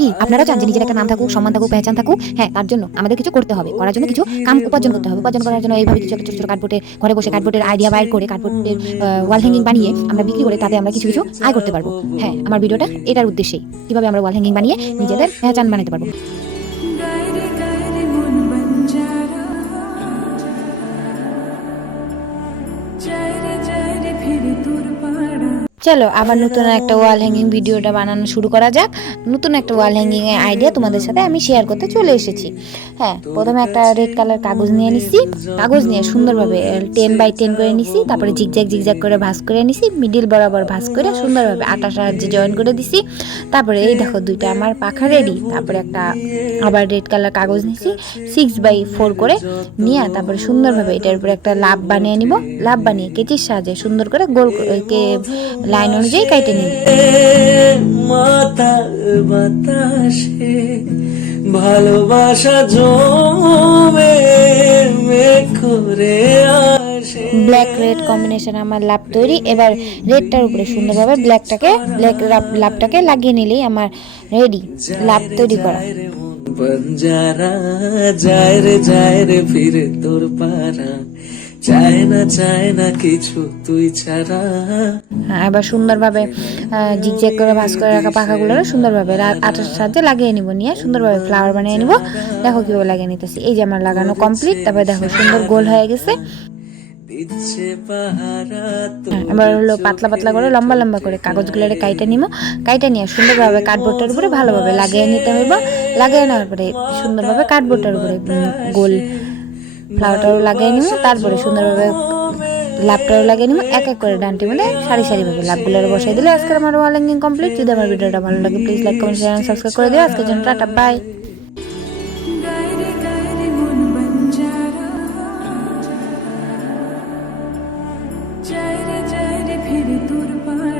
কি আপনারা চান যে নিজের একটা নাম থাকুক, সম্মান থাকুক, পেহচান থাকুক? হ্যাঁ, তার জন্য আমাদের কিছু করতে হবে। করার জন্য কিছু কাম উপার্জন করতে হবে। উপার্জন করার জন্য এইভাবে কিছু একটা ছোট, ছোট কার্ডবোর্ডে ঘরে বসে কার্ডবোর্ডের আইডিয়া বাইর করে কার্ডবোর্ডের ওয়াল হ্যাঙ্গিং বানিয়ে আমরা বিক্রি করে তাতে আমরা কিছু, কিছু আয় করতে পারবো। হ্যাঁ, আমার ভিডিওটা এটার উদ্দেশ্যেই। কিভাবে আমরা ওয়াল হ্যাঙ্গিং বানিয়ে নিজেদের পেহচান বানাতে পারবো। গায়রে গায়রে মন বঞ্জারা যায়রে যায়রে ফিরে তোর পাড়া। চলো আবার নতুন একটা ওয়াল হ্যাঙ্গিং ভিডিওটা বানানো শুরু করা যাক। নতুন একটা ওয়াল হ্যাঙ্গিং এর আইডিয়া তোমাদের সাথে আমি শেয়ার করতে চলে এসেছি। হ্যাঁ, প্রথমে একটা রেড কালার কাগজ নিয়ে নিছি। কাগজ নিয়ে সুন্দরভাবে 10x10 করে নিছি। তারপরে জিগজ্যাগ জিগজ্যাগ করে ভাঁজ করে নিছি। মিডিল বরাবর ভাঁজ করে সুন্দরভাবে আটার সাহায্যে জয়েন করে দিছি। তারপরে এই দেখো দুইটা আমার পাখা রেডি। তারপরে একটা আবার রেড কালার কাগজ নিছি 6x4 করে নিয়ে তারপরে সুন্দরভাবে এটার উপরে একটা লাভ বানিয়ে নিব। লাভ বানিয়ে কেচির সাহায্যে সুন্দর করে গোল লাইন অনুযায়ী কেটে নিব। মাতাল বাতাসে ভালোবাসা জমে মেঘ করে আসে। ব্ল্যাক রেড কম্বিনেশন আমার লাভ তৈরি। এবার রেডটার উপরে সুন্দরভাবে ব্ল্যাক লাভটাকে লাগিয়ে নিলেই আমার রেডি লাভ তৈরি করা। বঞ্জারা যায় রে ফিরে তোর পাড়া চায় না কিছু তুই ছাড়া। হ্যাঁ, এবার সুন্দরভাবে জিগজ্যাগ করে ভাঁজ করে রাখা পাখাগুলো সুন্দরভাবে আটার সাহায্যে লাগিয়ে নিব। নিয়ে সুন্দরভাবে ফ্লাওয়ার বানিয়ে নিব। দেখো কিভাবে লাগিয়ে নিতেছি। এই যে আমার লাগানো কমপ্লিট। তারপরে দেখো সুন্দর গোল হয়ে গেছে। এবার হলো পাতলা পাতলা করে লম্বা লম্বা করে কাগজগুলো কাইটা নিব। কাইটা নিয়ে সুন্দরভাবে কার্ডবোর্ডের উপরে ভালোভাবে লাগিয়ে নিতে হইব। লাগিয়ে নেওয়ার পরে সুন্দরভাবে কার্ডবোর্ডের উপরে গোল ফ্লাওয়ারটাও লাগিয়ে নিব। তারপরে সুন্দরভাবে লাভটাও লাগিয়ে নিব। এক এক করে ডানটি মিলে সারি সারিভাবে লাভগুলো বসাই দিলে আজকে আমার ওয়াল হ্যাঙ্গিং কমপ্লিট। যদি আমার ভিডিওটা ভালো লাগে please like comment share and subscribe করে দিও। আজকের জন্য টাটা বাই। গায়রে গায়রে মন বঞ্জারা যায়রে যায়রে ফিরে তোর পাড়া।